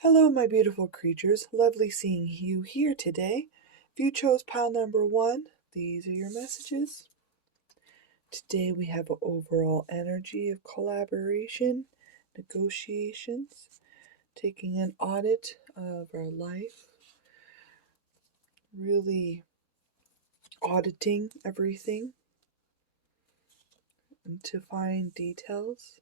Hello, my beautiful creatures. Lovely seeing you here today. If you chose pile number one, these are your messages. Today we have an overall energy of collaboration, negotiations, taking an audit of our life, really auditing everything and to find details.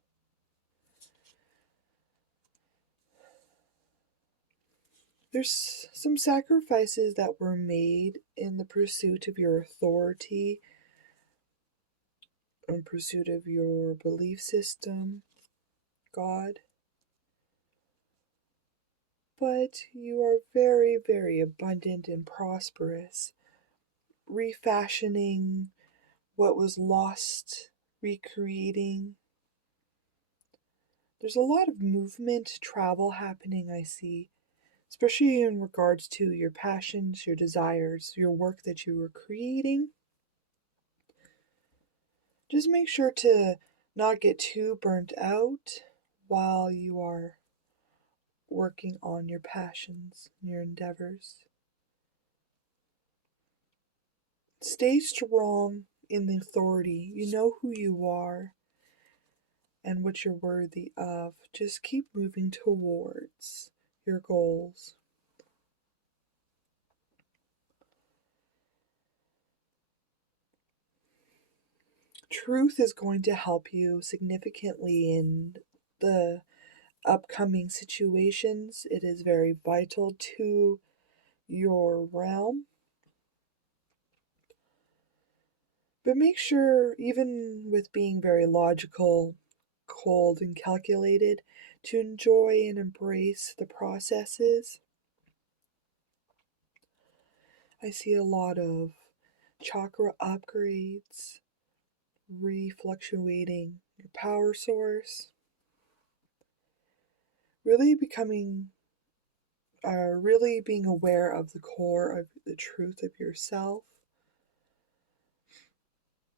There's some sacrifices that were made in the pursuit of your authority, in pursuit of your belief system, God. But you are very, very abundant and prosperous, refashioning what was lost, recreating. There's a lot of movement, travel happening, I see, especially in regards to your passions, your desires, your work that you were creating. Just make sure to not get too burnt out while you are working on your passions, your endeavors. Stay strong in the authority. You know who you are and what you're worthy of. Just keep moving towards your goals. Truth is going to help you significantly in the upcoming situations. It is very vital to your realm. But make sure, even with being very logical, cold, and calculated, to enjoy and embrace the processes. I see a lot of chakra upgrades, refluctuating your power source, really really being aware of the core of the truth of yourself.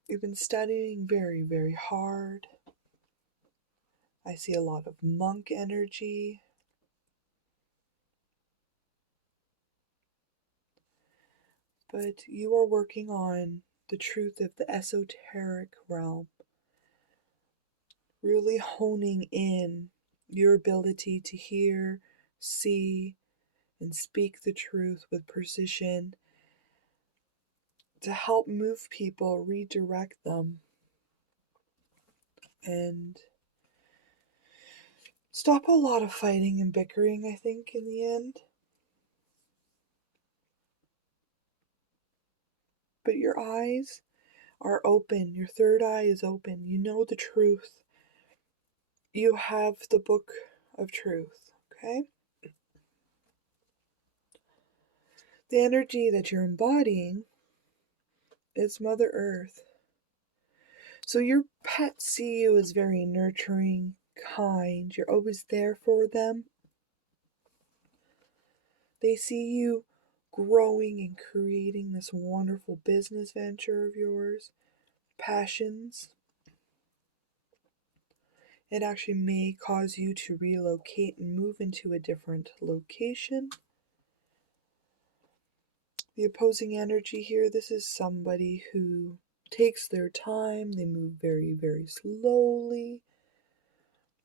You've been studying very, very hard. I see a lot of monk energy. But you are working on the truth of the esoteric realm, really honing in your ability to hear, see, and speak the truth with precision to help move people, redirect them, and stop a lot of fighting and bickering, I think, in the end. But your eyes are open, your third eye is open, you know the truth. You have the book of truth, okay? The energy that you're embodying is Mother Earth. So your pets see you as very nurturing, kind, you're always there for them. They see you growing and creating this wonderful business venture of yours, passions. It actually may cause you to relocate and move into a different location. The opposing energy here, this is somebody who takes their time, they move very, very slowly.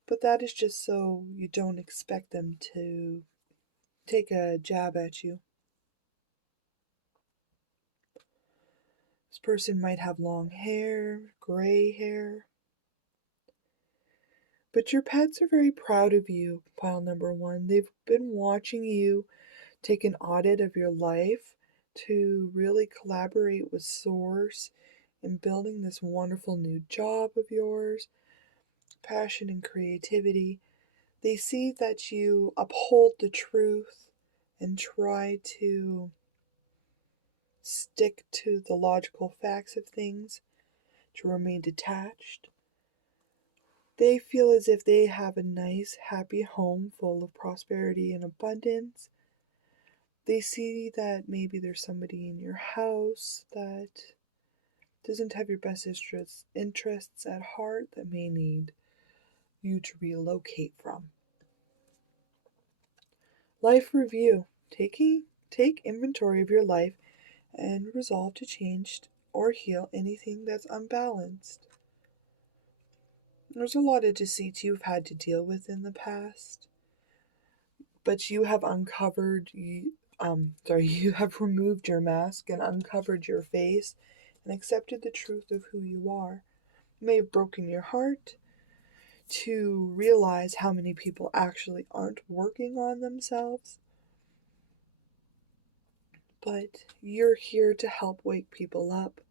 But that is just so you don't expect them to take a jab at you. This person might have long hair, gray hair. But your pets are very proud of you, pile number one. They've been watching you take an audit of your life to really collaborate with Source in building this wonderful new job of yours, passion and creativity. They see that you uphold the truth and try to stick to the logical facts of things, to remain detached. They feel as if they have a nice, happy home full of prosperity and abundance. They see that maybe there's somebody in your house that doesn't have your best interests at heart, that may need you to relocate from. Life review. Take inventory of your life and resolve to change or heal anything that's unbalanced. There's a lot of deceit you've had to deal with in the past, but you have you have removed your mask and uncovered your face and accepted the truth of who you are. It may have broken your heart to realize how many people actually aren't working on themselves, but you're here to help wake people up,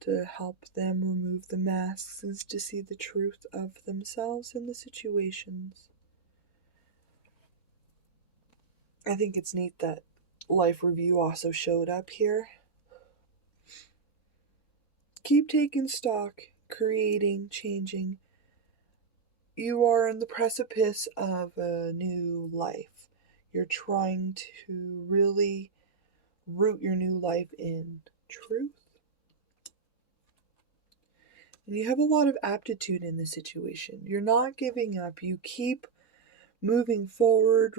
to help them remove the masks and to see the truth of themselves and the situations. I think it's neat that Life Review also showed up here. Keep taking stock, creating, changing. You are on the precipice of a new life. You're trying to really root your new life in truth. And you have a lot of aptitude in this situation. You're not giving up. You keep moving forward,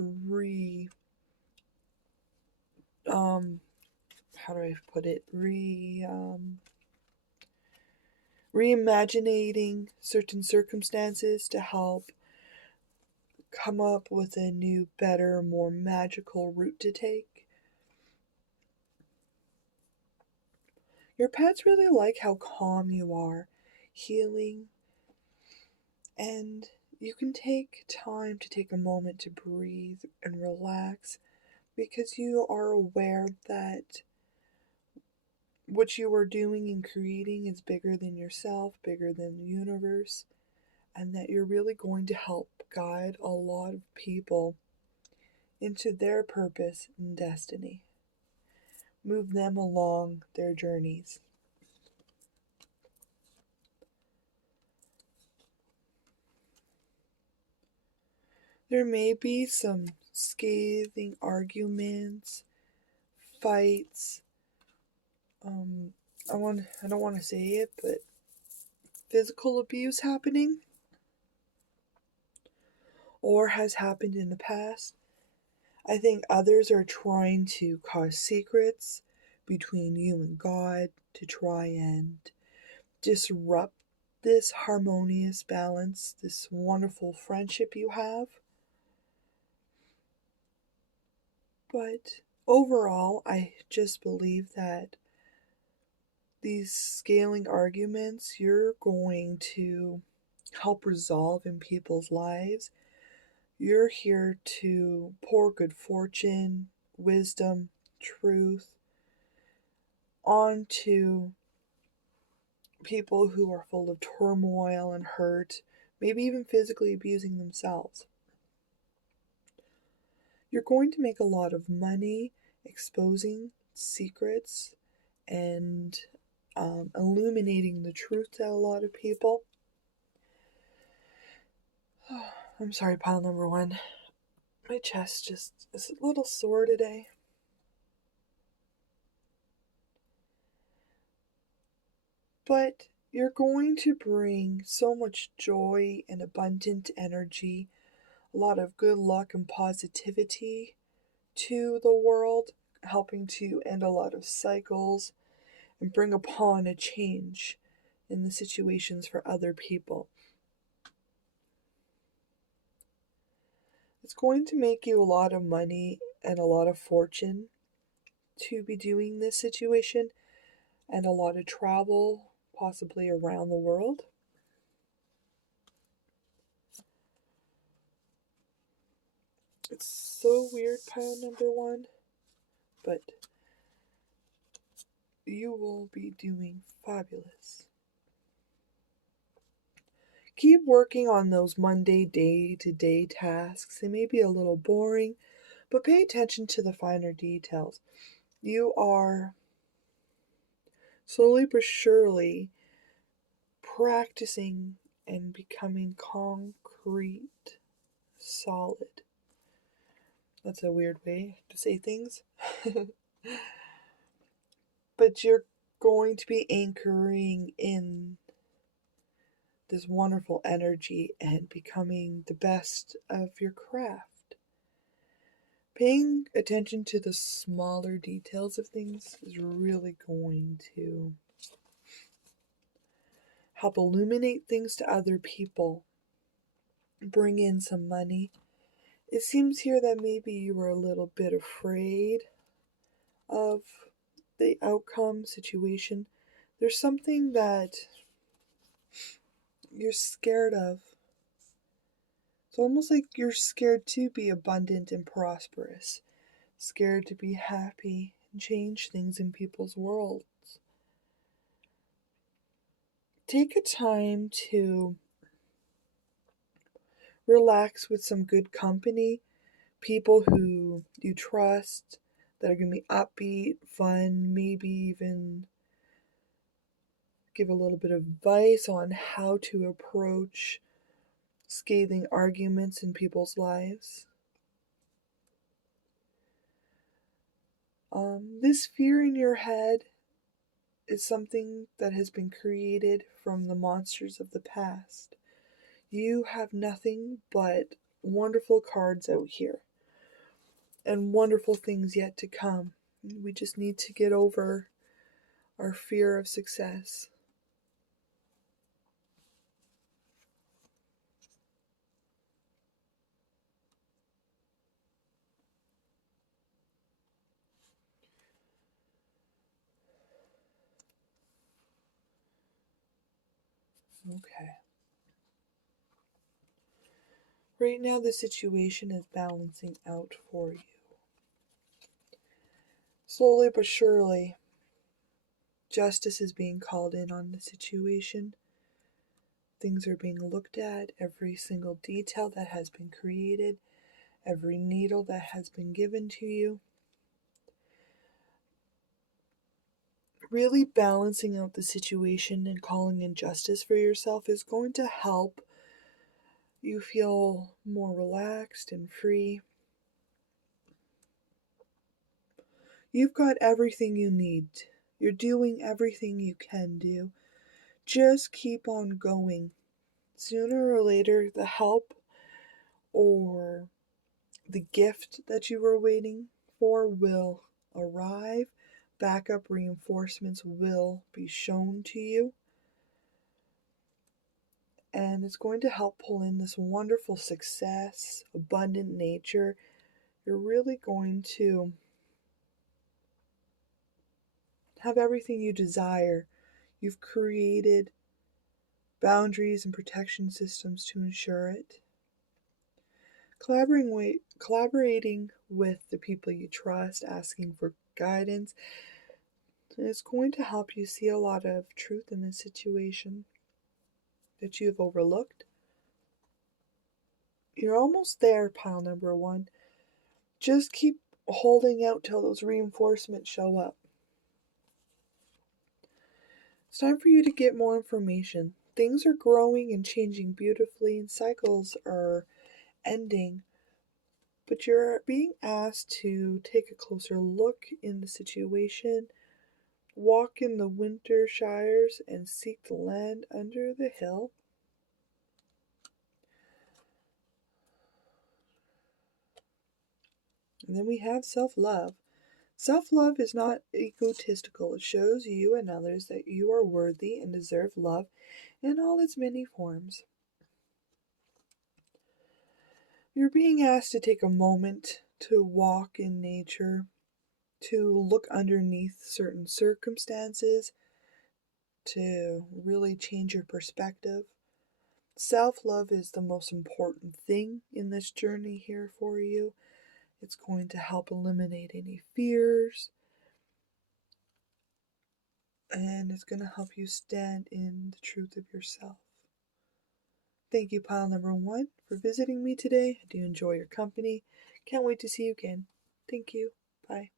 how do I put it? Reimaginating certain circumstances to help come up with a new, better, more magical route to take. Your pets really like how calm you are, healing, and you can take time to take a moment to breathe and relax because you are aware that what you are doing and creating is bigger than yourself, bigger than the universe, and that you're really going to help guide a lot of people into their purpose and destiny. Move them along their journeys. There may be some scathing arguments, fights. I don't want to say it, but physical abuse happening or has happened in the past. I think others are trying to cause secrets between you and God to try and disrupt this harmonious balance, this wonderful friendship you have. But overall, I just believe that these scaling arguments you're going to help resolve in people's lives. You're here to pour good fortune, wisdom, truth onto people who are full of turmoil and hurt, maybe even physically abusing themselves. You're going to make a lot of money exposing secrets and illuminating the truth to a lot of people. I'm sorry, pile number one. My chest just is a little sore today. But you're going to bring so much joy and abundant energy, a lot of good luck and positivity to the world, helping to end a lot of cycles and bring upon a change in the situations for other people. It's going to make you a lot of money and a lot of fortune to be doing this situation and a lot of travel, possibly around the world. It's so weird, pile number one, but you will be doing fabulous. Keep working on those Monday day-to-day tasks. They may be a little boring, but pay attention to the finer details. You are slowly but surely practicing and becoming concrete, solid. That's a weird way to say things. But you're going to be anchoring in this wonderful energy and becoming the best of your craft. Paying attention to the smaller details of things is really going to help illuminate things to other people, bring in some money. It seems here that maybe you were a little bit afraid of the outcome situation. There's something that you're scared of. It's almost like you're scared to be abundant and prosperous, scared to be happy and change things in people's worlds. Take a time to relax with some good company, people who you trust, that are going to be upbeat, fun, maybe even give a little bit of advice on how to approach scathing arguments in people's lives. This fear in your head is something that has been created from the monsters of the past. You have nothing but wonderful cards out here and wonderful things yet to come. We just need to get over our fear of success. Okay. Right now, the situation is balancing out for you. Slowly but surely, justice is being called in on the situation. Things are being looked at, every single detail that has been created, every needle that has been given to you. Really balancing out the situation and calling in justice for yourself is going to help you feel more relaxed and free. You've got everything you need. You're doing everything you can do. Just keep on going. Sooner or later, the help or the gift that you were waiting for will arrive. Backup reinforcements will be shown to you. And it's going to help pull in this wonderful success, abundant nature. You're really going to have everything you desire. You've created boundaries and protection systems to ensure it. Collaborating with the people you trust, asking for guidance, is going to help you see a lot of truth in this situation that you've overlooked. You're almost there, pile number one. Just keep holding out till those reinforcements show up. It's time for you to get more information. Things are growing and changing beautifully, and cycles are ending. But you're being asked to take a closer look in the situation, walk in the winter shires, and seek the land under the hill. And then we have self-love. Self-love is not egotistical. It shows you and others that you are worthy and deserve love in all its many forms. You're being asked to take a moment to walk in nature, to look underneath certain circumstances, to really change your perspective. Self-love is the most important thing in this journey here for you. It's going to help eliminate any fears, and it's going to help you stand in the truth of yourself. Thank you, pile number one, for visiting me today. I do enjoy your company. Can't wait to see you again. Thank you. Bye.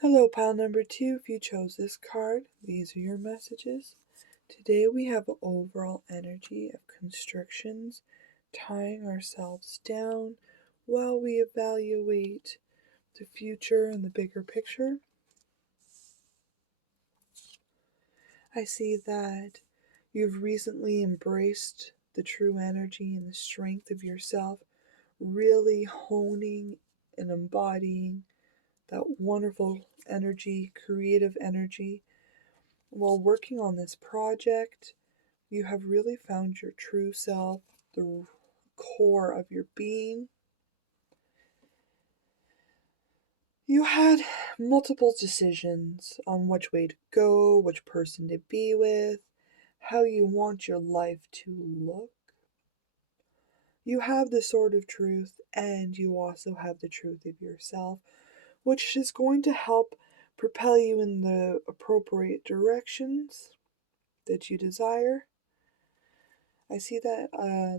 Hello, pile number two. If you chose this card, these are your messages. Today we have an overall energy of constrictions, tying ourselves down while we evaluate the future and the bigger picture. I see that you've recently embraced the true energy and the strength of yourself, really honing and embodying that wonderful energy, creative energy. While working on this project, you have really found your true self, the core of your being. You had multiple decisions on which way to go, which person to be with, how you want your life to look. You have the sword of truth, and you also have the truth of yourself, which is going to help propel you in the appropriate directions that you desire. I see that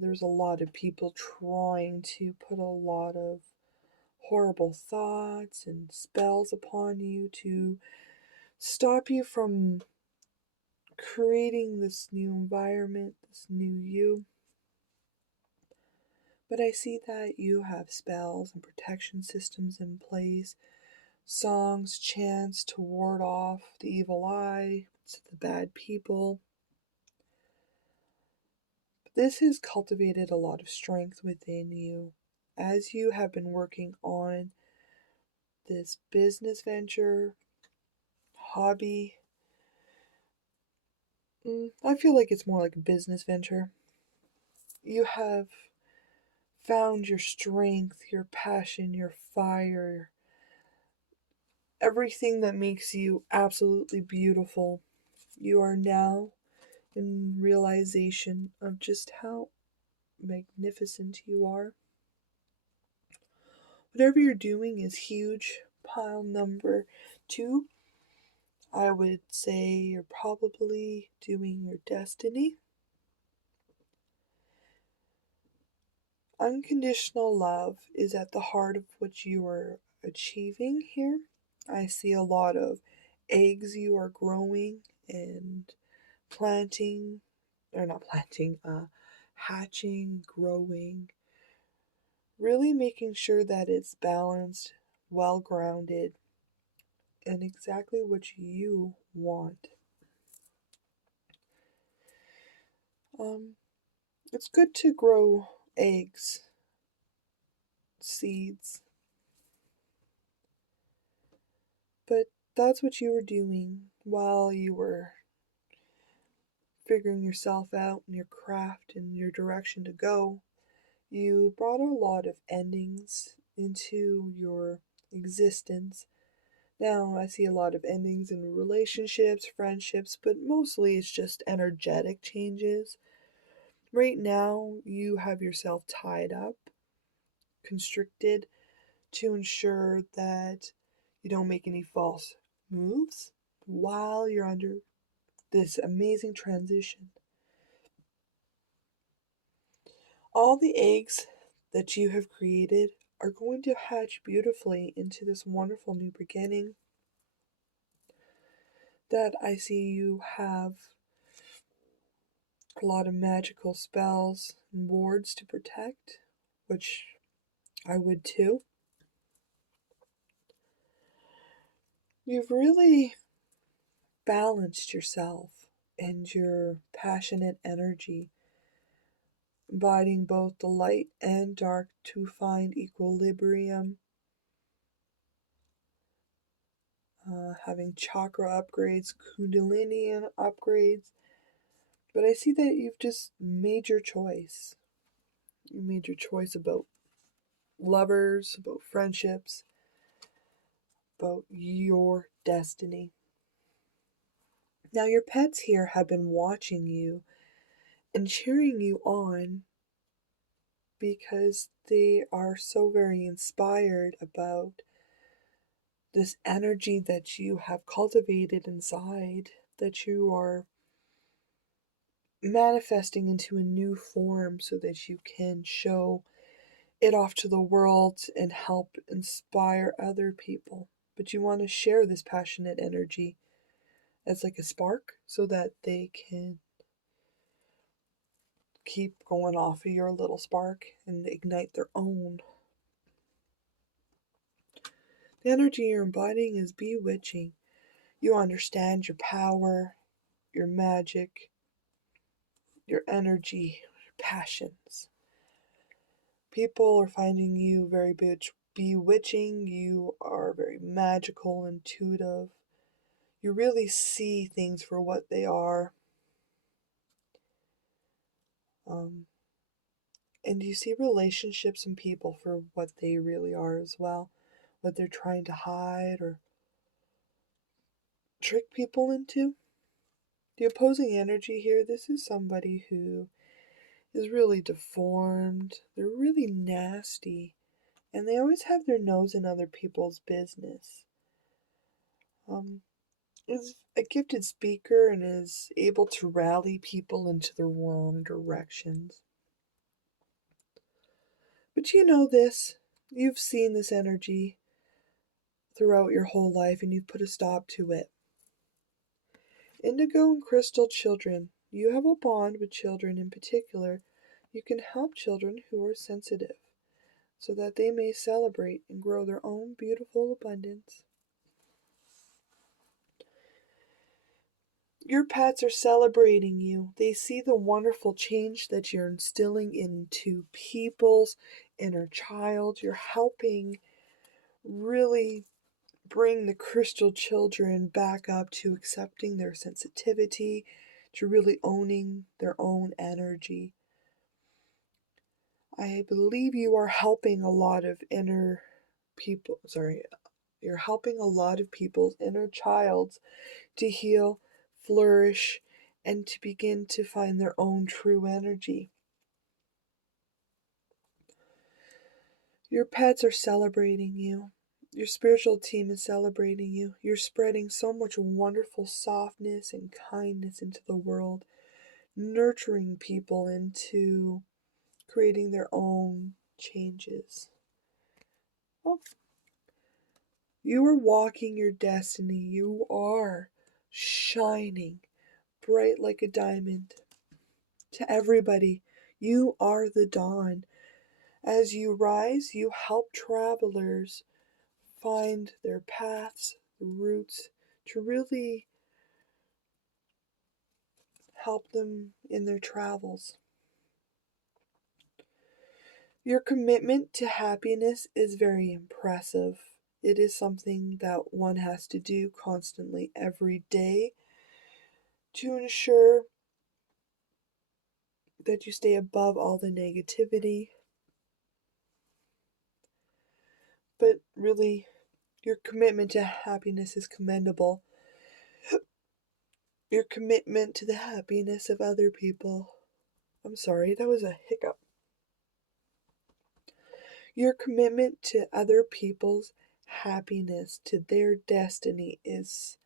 there's a lot of people trying to put a lot of horrible thoughts and spells upon you to stop you from creating this new environment, this new you. But I see that you have spells and protection systems in place, songs, chants to ward off the evil eye, the bad people. This has cultivated a lot of strength within you as you have been working on this business venture, hobby. I feel like it's more like a business venture. You have found your strength, your passion, your fire, everything that makes you absolutely beautiful. You are now in realization of just how magnificent you are. Whatever you're doing is huge. Pile number 2, I would say you're probably doing your destiny. Unconditional love is at the heart of what you are achieving here. I see a lot of eggs you are growing and planting, or not planting, hatching, growing, really making sure that it's balanced, well grounded, and exactly what you want. It's good to grow eggs, seeds, but that's what you were doing while you were figuring yourself out and your craft and your direction to go. You brought a lot of endings into your existence. Now, I see a lot of endings in relationships, friendships, but mostly it's just energetic changes. Right now, you have yourself tied up, constricted, to ensure that you don't make any false moves while you're under this amazing transition. All the eggs that you have created are going to hatch beautifully into this wonderful new beginning that I see you have a lot of magical spells and wards to protect, which I would too. You've really balanced yourself and your passionate energy, embodying both the light and dark to find equilibrium, having chakra upgrades, kundalini upgrades. But I see that you've just made your choice. You made your choice about lovers, about friendships, about your destiny. Now, your pets here have been watching you and cheering you on because they are so very inspired about this energy that you have cultivated inside, that you are manifesting into a new form so that you can show it off to the world and help inspire other people. But you want to share this passionate energy as like a spark so that they can keep going off of your little spark and ignite their own. The energy you're embodying is bewitching. You understand your power, your magic, your energy, your passions. People are finding you very bewitching, you are very magical, intuitive. You really see things for what they are. And you see relationships and people for what they really are as well, what they're trying to hide or trick people into. The opposing energy here, this is somebody who is really deformed, they're really nasty, and they always have their nose in other people's business. Is a gifted speaker and is able to rally people into the wrong directions. But you know this, you've seen this energy throughout your whole life and you've put a stop to it. Indigo and crystal children, you have a bond with children in particular. You can help children who are sensitive so that they may celebrate and grow their own beautiful abundance. Your pets are celebrating you. They see the wonderful change that you're instilling into people's inner child. You're helping really bring the crystal children back up to accepting their sensitivity, to really owning their own energy. I believe you are helping a lot of you're helping a lot of people's inner childs to heal, flourish, and to begin to find their own true energy. Your pets are celebrating you. Your spiritual team is celebrating you. You're spreading so much wonderful softness and kindness into the world, nurturing people into creating their own changes. Oh, you are walking your destiny. You are shining bright like a diamond. To everybody, you are the dawn. As you rise, you help travelers find their paths, routes, to really help them in their travels. Your commitment to happiness is very impressive. It is something that one has to do constantly every day to ensure that you stay above all the negativity. But really, your commitment to happiness is commendable. Your commitment to the happiness of other people. I'm sorry, that was a hiccup. Your commitment to other people's happiness, to their destiny, is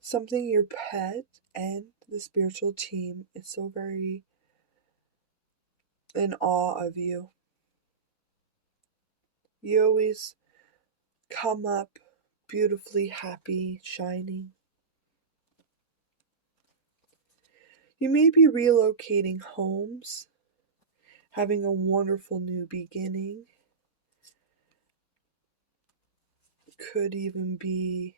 something your pet and the spiritual team is so very in awe of you. You always come up beautifully happy, shining. You may be relocating homes, having a wonderful new beginning. Could even be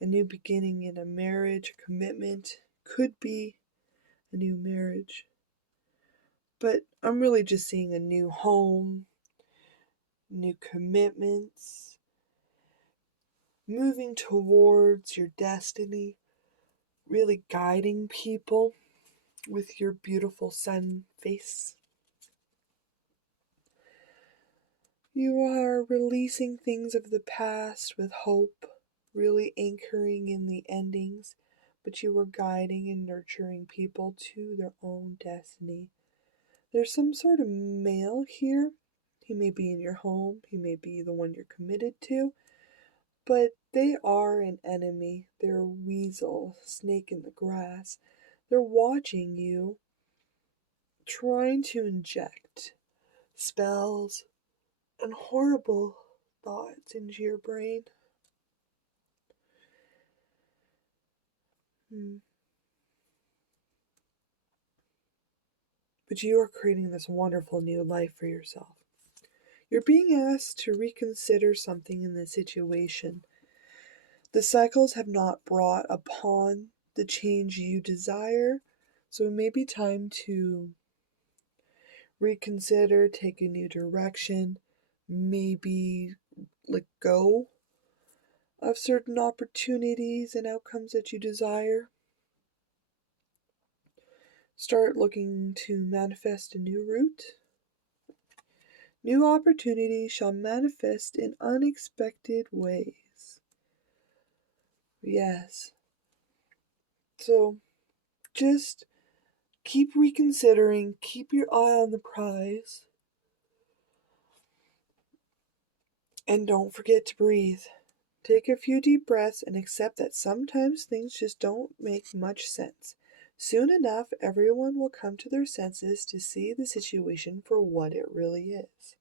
a new beginning in a marriage, a commitment. Could be a new marriage. But I'm really just seeing a new home, new commitments, moving towards your destiny, really guiding people with your beautiful sun face. You are releasing things of the past with hope, really anchoring in the endings, but you are guiding and nurturing people to their own destiny. There's some sort of male here. He may be in your home, he may be the one you're committed to, but they are an enemy. They're a weasel, snake in the grass. They're watching you, trying to inject spells and horrible thoughts into your brain. But you are creating this wonderful new life for yourself. You're being asked to reconsider something in this situation. The cycles have not brought upon the change you desire, so it may be time to reconsider, take a new direction, maybe let go of certain opportunities and outcomes that you desire. Start looking to manifest a new route. New opportunities shall manifest in unexpected ways. Yes. So just keep reconsidering, keep your eye on the prize, and don't forget to breathe. Take a few deep breaths and accept that sometimes things just don't make much sense. Soon enough, everyone will come to their senses to see the situation for what it really is.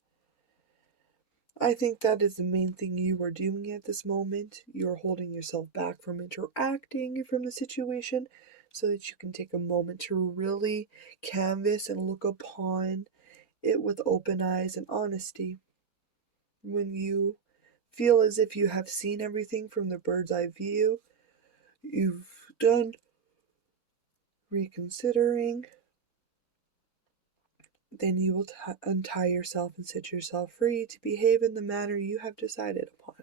I think that is the main thing you are doing at this moment. You're holding yourself back from interacting from the situation so that you can take a moment to really canvas and look upon it with open eyes and honesty. When you feel as if you have seen everything from the bird's eye view, you've done reconsidering, then you will untie yourself and set yourself free to behave in the manner you have decided upon.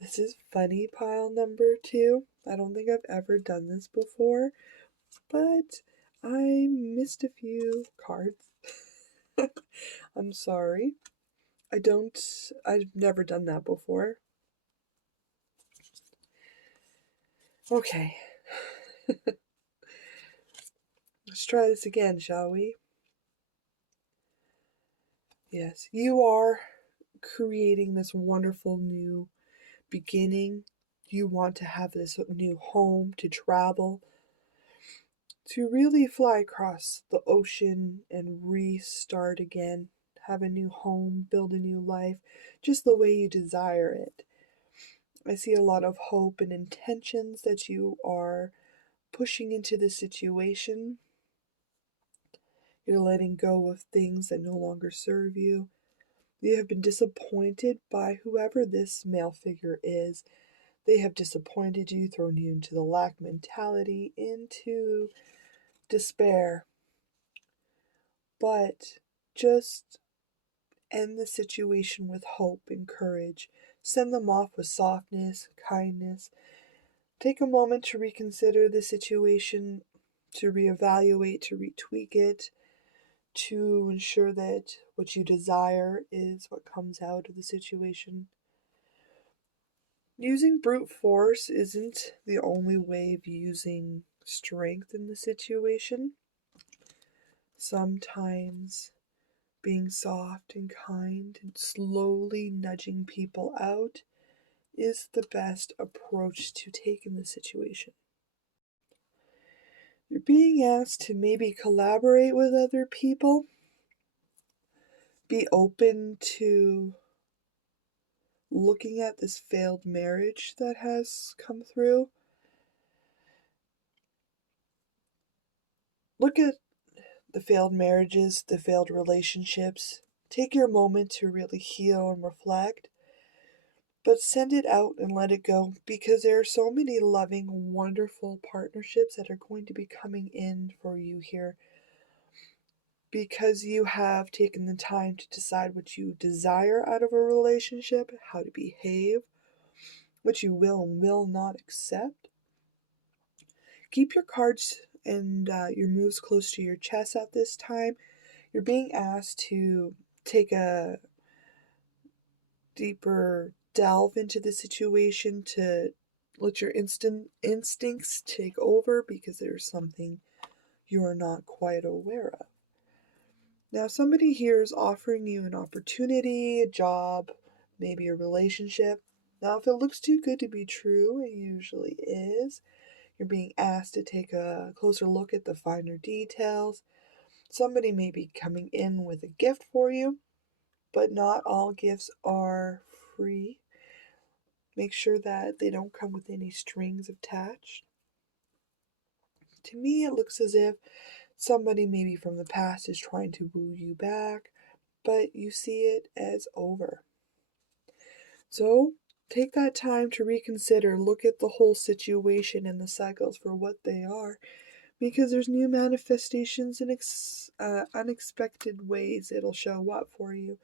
This is funny, pile number 2. I don't think I've ever done this before, but I missed a few cards. I'm sorry. I've never done that before. Okay. Let's try this again, shall we? Yes, you are creating this wonderful new beginning. You want to have this new home, to travel, to really fly across the ocean and restart again, have a new home, build a new life, just the way you desire it. I see a lot of hope and intentions that you are pushing into the situation. You're letting go of things that no longer serve you. You have been disappointed by whoever this male figure is. They have disappointed you, thrown you into the lack mentality, into despair. But just end the situation with hope and courage. Send them off with softness, kindness. Take a moment to reconsider the situation, to reevaluate, to retweak it, to ensure that what you desire is what comes out of the situation. Using brute force isn't the only way of using strength in the situation. Sometimes being soft and kind and slowly nudging people out is the best approach to take in the situation. You're being asked to maybe collaborate with other people. Be open to looking at this failed marriage that has come through. Look at the failed marriages, the failed relationships. Take your moment to really heal and reflect, but send it out and let it go, because there are so many loving, wonderful partnerships that are going to be coming in for you here, because you have taken the time to decide what you desire out of a relationship, how to behave, what you will and will not accept. Keep your cards and your moves close to your chest at this time. You're being asked to take a deeper delve into the situation, to let your instincts take over, because there's something you are not quite aware of. Now, somebody here is offering you an opportunity, a job, maybe a relationship. Now, if it looks too good to be true, it usually is. You're being asked to take a closer look at the finer details. Somebody may be coming in with a gift for you, but not all gifts are free. Make sure that they don't come with any strings attached. To me, it looks as if somebody maybe from the past is trying to woo you back, but you see it as over. So take that time to reconsider, look at the whole situation and the cycles for what they are, because there's new manifestations in unexpected ways it'll show up for you.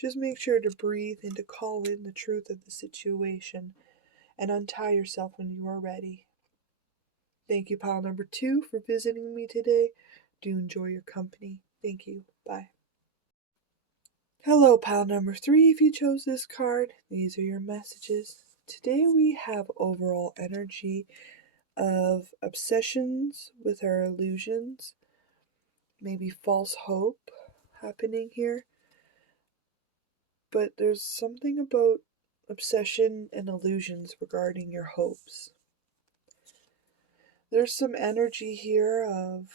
Just make sure to breathe and to call in the truth of the situation and untie yourself when you are ready. Thank you, pile number 2, for visiting me today. Do enjoy your company. Thank you. Bye. Hello, pile number 3. If you chose this card, these are your messages. Today we have overall energy of obsessions with our illusions, maybe false hope happening here. But there's something about obsession and illusions regarding your hopes. There's some energy here of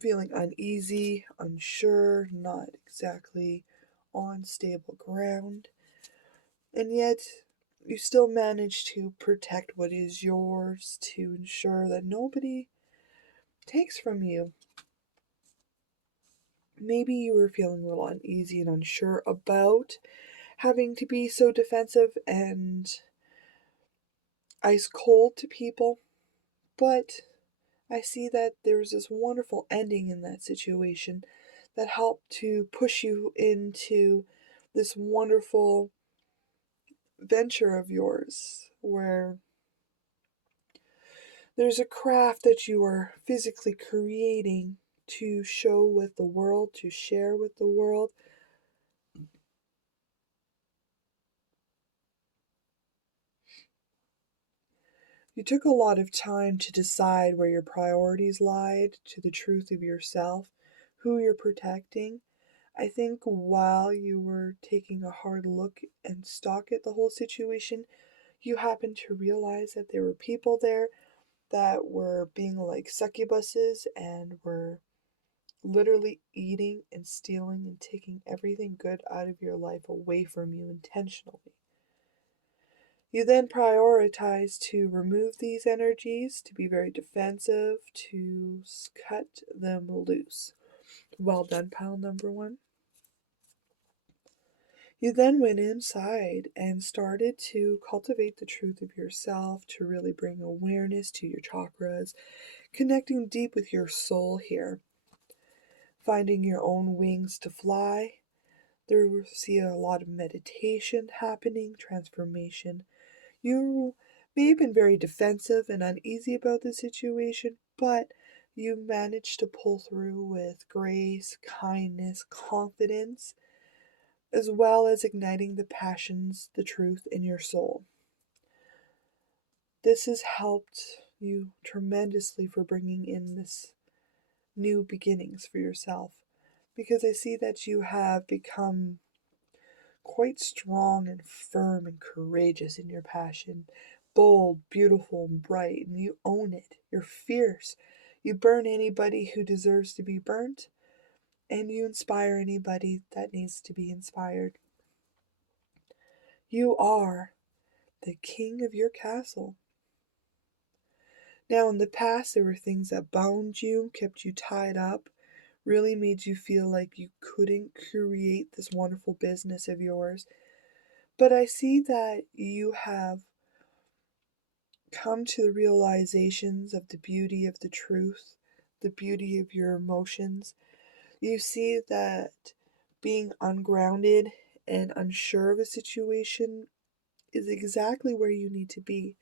feeling uneasy, unsure, not exactly on stable ground, and yet you still manage to protect what is yours to ensure that nobody takes from you. Maybe you were feeling a little uneasy and unsure about having to be so defensive and ice cold to people, but I see that there was this wonderful ending in that situation that helped to push you into this wonderful venture of yours where there's a craft that you are physically creating to show with the world, to share with the world. You took a lot of time to decide where your priorities lied, to the truth of yourself, who you're protecting. I think while you were taking a hard look and stock at the whole situation, you happened to realize that there were people there that were being like succubuses and were literally eating and stealing and taking everything good out of your life away from you intentionally. You then prioritize to remove these energies, to be very defensive, to cut them loose. Well done, pile number 1. You then went inside and started to cultivate the truth of yourself, to really bring awareness to your chakras, connecting deep with your soul here, finding your own wings to fly. There we see a lot of meditation happening, transformation. You may have been very defensive and uneasy about the situation, but you managed to pull through with grace, kindness, confidence, as well as igniting the passions, the truth in your soul. This has helped you tremendously for bringing in this new beginnings for yourself, because I see that you have become quite strong and firm and courageous in your passion, bold, beautiful, and bright, and you own it. You're fierce. You burn anybody who deserves to be burnt, and you inspire anybody that needs to be inspired. You are the king of your castle. Now, in the past, there were things that bound you, kept you tied up, really made you feel like you couldn't create this wonderful business of yours. But I see that you have come to the realizations of the beauty of the truth, the beauty of your emotions. You see that being ungrounded and unsure of a situation is exactly where you need to be,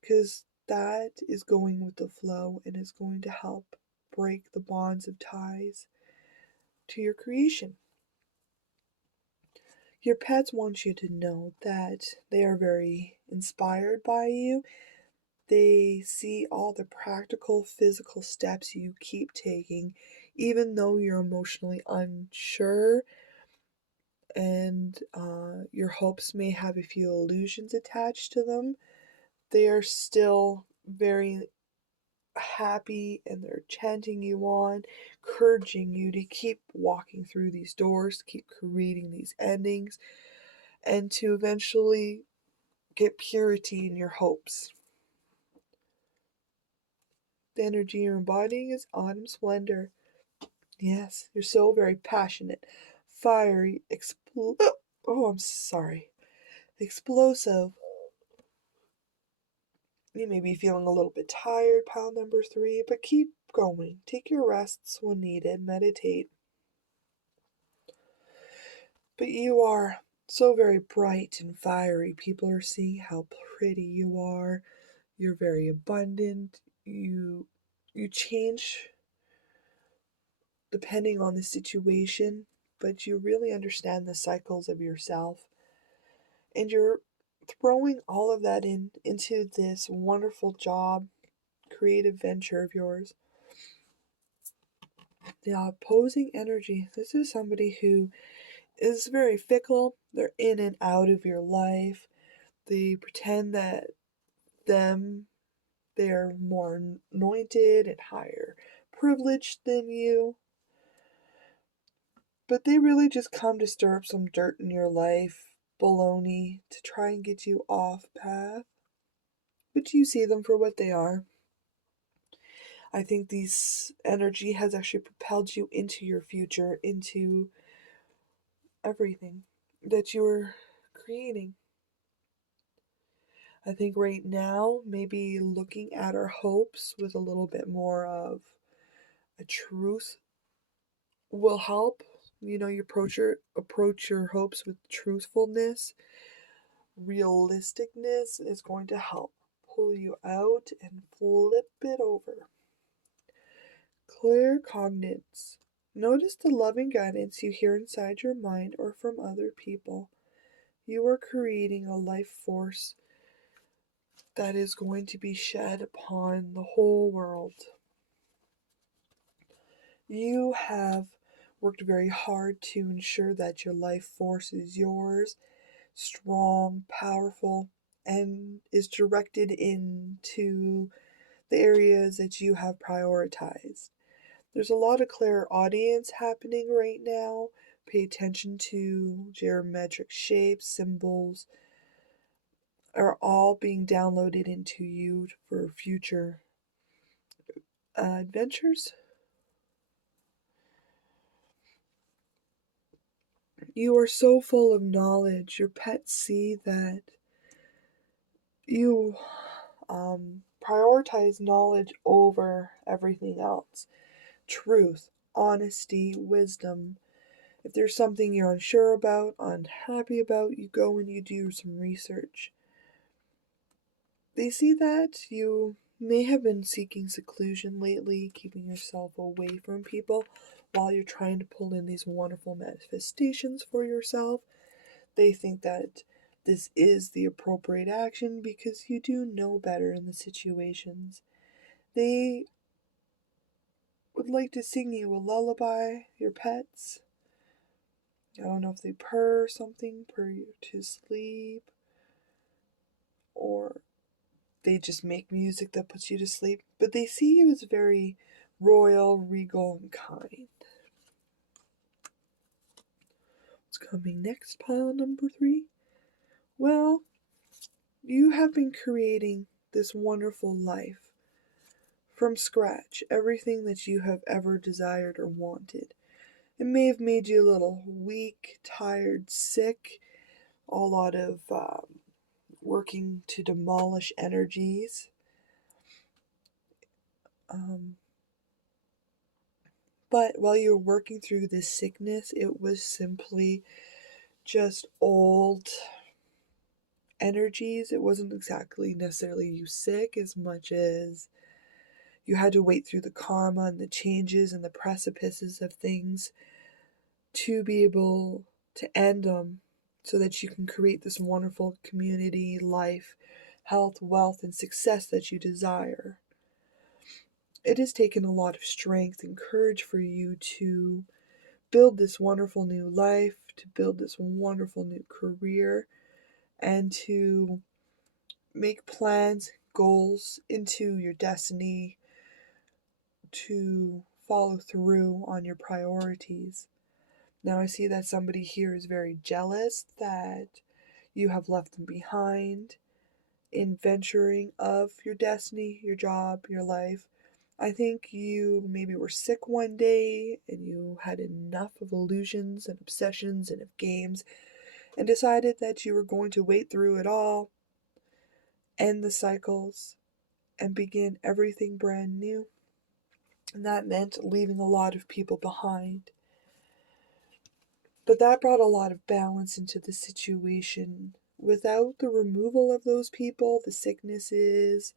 because that is going with the flow and is going to help break the bonds of ties to your creation. Your pets want you to know that they are very inspired by you. They see all the practical physical steps you keep taking, even though you're emotionally unsure and your hopes may have a few illusions attached to them. They are still very happy and they're chanting you on, encouraging you to keep walking through these doors, keep creating these endings, and to eventually get purity in your hopes. The energy you're embodying is autumn splendor. Yes, you're so very passionate, fiery, oh, I'm sorry. Explosive, You may be feeling a little bit tired, pile number 3, but keep going. Take your rests when needed, meditate. But you are so very bright and fiery. People are seeing how pretty you are. You're very abundant. You change depending on the situation, but you really understand the cycles of yourself. And you're throwing all of that into this wonderful job, creative venture of yours. The opposing energy. This is somebody who is very fickle. They're in and out of your life. They pretend that them they're more anointed and higher privileged than you. But they really just come to stir up some dirt in your life, baloney, to try and get you off path. But you see them for what they are. I think this energy has actually propelled you into your future, into everything that you were creating. I think right now, maybe looking at our hopes with a little bit more of a truth will help. You know, you approach your hopes with truthfulness. Realisticness is going to help pull you out and flip it over. Clear cognizance. Notice the loving guidance you hear inside your mind or from other people. You are creating a life force that is going to be shed upon the whole world. You have worked very hard to ensure that your life force is yours, strong, powerful, and is directed into the areas that you have prioritized. There's a lot of clairaudience happening right now. Pay attention to geometric shapes, symbols are all being downloaded into you for future adventures. You are so full of knowledge. Your pets see that you prioritize knowledge over everything else. Truth, honesty, wisdom. If there's something you're unsure about, unhappy about, you go and you do some research. They see that you may have been seeking seclusion lately, keeping yourself away from people while you're trying to pull in these wonderful manifestations for yourself. They think that this is the appropriate action because you do know better in the situations. They would like to sing you a lullaby, your pets. I don't know if they purr something, purr you to sleep, or they just make music that puts you to sleep. But they see you as very royal, regal, and kind. What's coming next, pile number 3? Well, you have been creating this wonderful life from scratch, everything that you have ever desired or wanted. It may have made you a little weak, tired, sick, a lot of working to demolish energies. But while you were working through this sickness, it was simply just old energies. It wasn't exactly necessarily you sick as much as you had to wait through the karma and the changes and the precipices of things to be able to end them so that you can create this wonderful community, life, health, wealth, and success that you desire. It has taken a lot of strength and courage for you to build this wonderful new life, to build this wonderful new career, and to make plans, goals into your destiny, to follow through on your priorities. Now, I see that somebody here is very jealous that you have left them behind in venturing of your destiny, your job, your life. I think you maybe were sick one day and you had enough of illusions and obsessions and of games and decided that you were going to wait through it all, end the cycles, and begin everything brand new. And that meant leaving a lot of people behind. But that brought a lot of balance into the situation. Without the removal of those people, the sicknesses,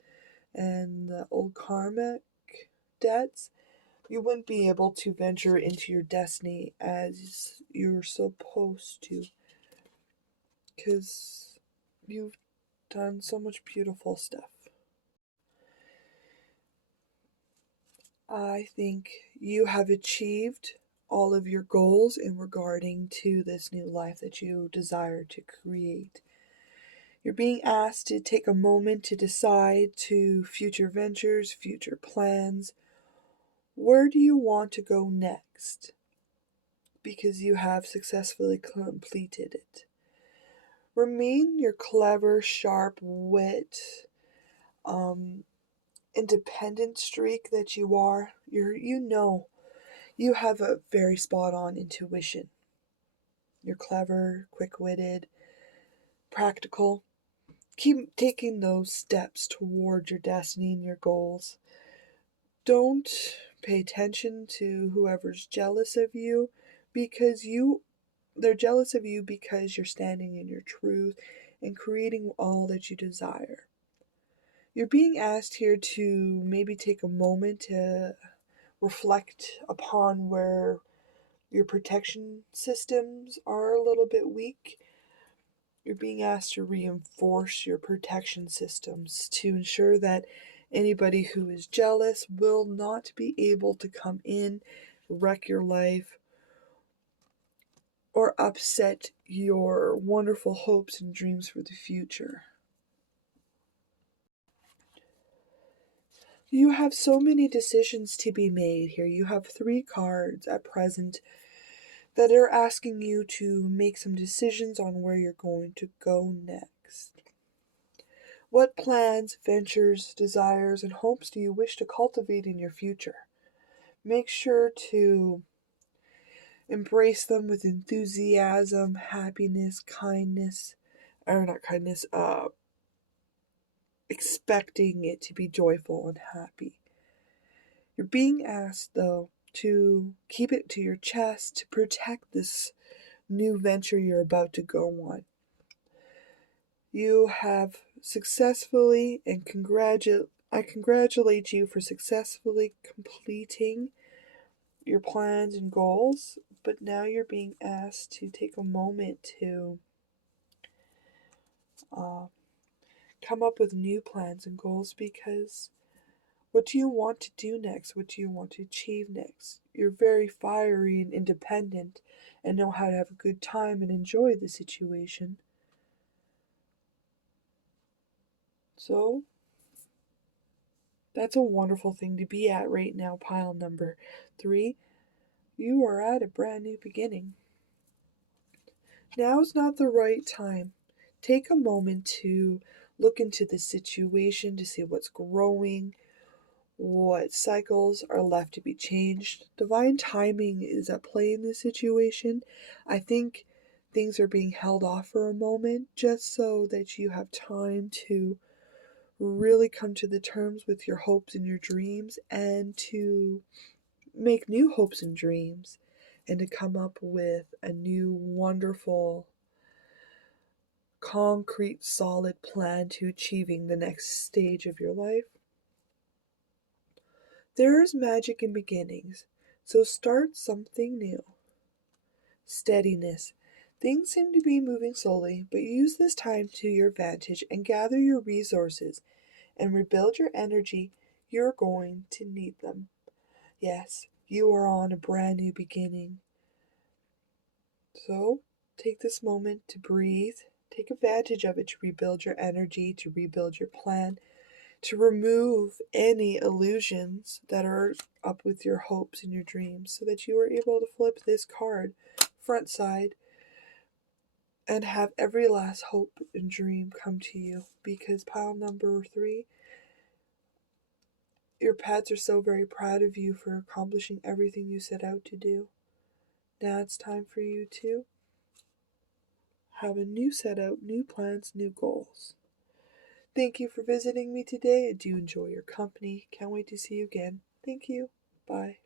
and the old karmic debts, you wouldn't be able to venture into your destiny as you're supposed to. Because you've done so much beautiful stuff. I think you have achieved all of your goals in regarding to this new life that you desire to create. You're being asked to take a moment to decide to future ventures, future plans. Where do you want to go next? Because you have successfully completed it. Remain your clever, sharp wit, independent streak that you are. You have a very spot on intuition. You're clever, quick witted, practical. Keep taking those steps toward your destiny and your goals. Don't pay attention to whoever's jealous of you because they're jealous of you because you're standing in your truth and creating all that you desire. You're being asked here to maybe take a moment to reflect upon where your protection systems are a little bit weak. You're being asked to reinforce your protection systems to ensure that anybody who is jealous will not be able to come in, wreck your life, or upset your wonderful hopes and dreams for the future. You have so many decisions to be made here. You have 3 cards at present that are asking you to make some decisions on where you're going to go next. What plans, ventures, desires, and hopes do you wish to cultivate in your future? Make sure to embrace them with enthusiasm, happiness, kindness, or not kindness, expecting it to be joyful and happy. You're being asked, though, to keep it to your chest to protect this new venture you're about to go on. You have successfully, and I congratulate you for successfully completing your plans and goals, but now you're being asked to take a moment to come up with new plans and goals, because what do you want to do next? What do you want to achieve next? You're very fiery and independent and know how to have a good time and enjoy the situation. So, that's a wonderful thing to be at right now, pile number 3. You are at a brand new beginning. Now's not the right time. Take a moment to look into the situation to see what's growing, what cycles are left to be changed. Divine timing is at play in this situation. I think things are being held off for a moment just so that you have time to really come to the terms with your hopes and your dreams and to make new hopes and dreams and to come up with a new wonderful concrete solid plan to achieving the next stage of your life. There is magic in beginnings, so start something new. Steadiness. Things seem to be moving slowly, but use this time to your advantage and gather your resources and rebuild your energy. You're going to need them. Yes, you are on a brand new beginning. So take this moment to breathe. Take advantage of it to rebuild your energy, to rebuild your plan, to remove any illusions that are up with your hopes and your dreams so that you are able to flip this card front side and have every last hope and dream come to you, because pile number 3, your pets are so very proud of you for accomplishing everything you set out to do. Now it's time for you to have a new set out, new plans, new goals. Thank you for visiting me today. I do enjoy your company. Can't wait to see you again. Thank you. Bye.